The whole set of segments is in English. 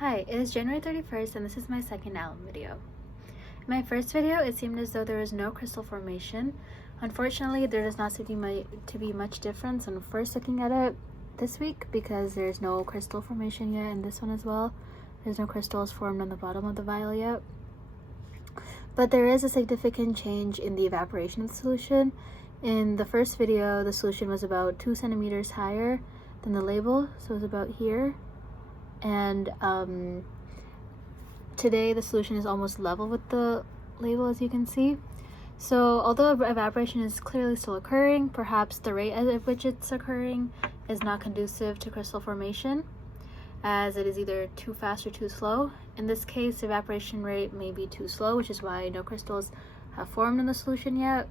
Hi, it is January 31st and this is my second alum video. In my first video, it seemed as though there was no crystal formation. Unfortunately, there does not seem to be much difference when first looking at it this week because there's no crystal formation yet in this one as well. There's no crystals formed on the bottom of the vial yet. But there is a significant change in the evaporation of the solution. In the first video, the solution was about 2 centimeters higher than the label, so it was about here. And today the solution is almost level with the label, as you can see. So although evaporation is clearly still occurring, perhaps the rate at which it's occurring is not conducive to crystal formation, as it is either too fast or too slow. In this case, the evaporation rate may be too slow, which is why no crystals have formed in the solution yet.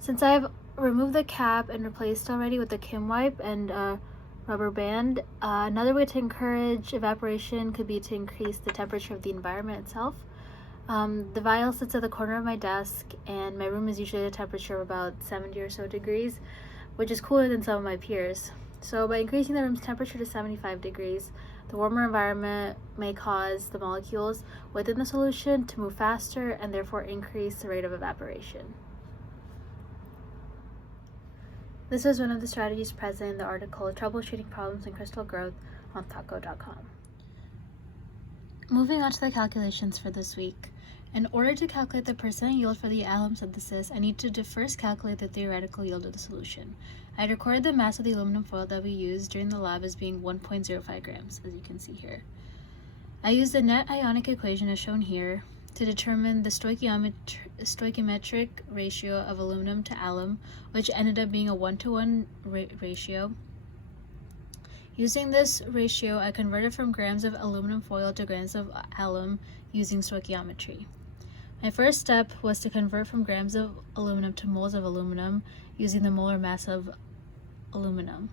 Since I've removed the cap and replaced already with the Kim wipe and rubber band, another way to encourage evaporation could be to increase the temperature of the environment itself. The vial sits at the corner of my desk, and my room is usually at a temperature of about 70 or so degrees, which is cooler than some of my peers. So by increasing the room's temperature to 75 degrees, the warmer environment may cause the molecules within the solution to move faster and therefore increase the rate of evaporation. This was one of the strategies present in the article Troubleshooting Problems in Crystal Growth on Taco.com. Moving on to the calculations for this week. In order to calculate the percent yield for the alum synthesis, I need to first calculate the theoretical yield of the solution. I recorded the mass of the aluminum foil that we used during the lab as being 1.05 grams, as you can see here. I used the net ionic equation as shown here to determine the stoichiometric ratio of aluminum to alum, which ended up being a 1-to-1 ratio. Using this ratio, I converted from grams of aluminum foil to grams of alum using stoichiometry. My first step was to convert from grams of aluminum to moles of aluminum using the molar mass of aluminum.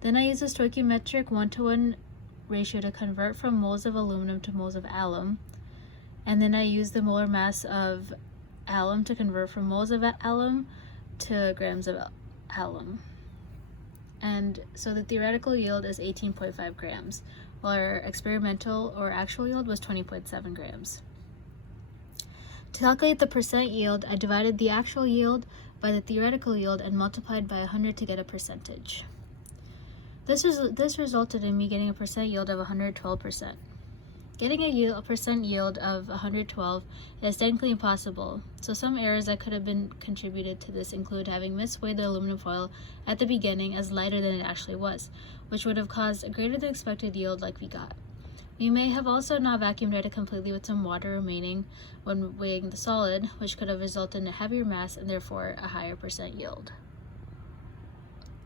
Then I used a stoichiometric 1-to-1 ratio to convert from moles of aluminum to moles of alum. And then I used the molar mass of alum to convert from moles of alum to grams of alum. And so the theoretical yield is 18.5 grams, while our experimental or actual yield was 20.7 grams. To calculate the percent yield, I divided the actual yield by the theoretical yield and multiplied by 100 to get a percentage. This resulted in me getting a percent yield of 112%. Getting a percent yield of 112 is technically impossible, so some errors that could have been contributed to this include having misweighed the aluminum foil at the beginning as lighter than it actually was, which would have caused a greater than expected yield like we got. We may have also not vacuumed it completely with some water remaining when weighing the solid, which could have resulted in a heavier mass and therefore a higher percent yield.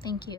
Thank you.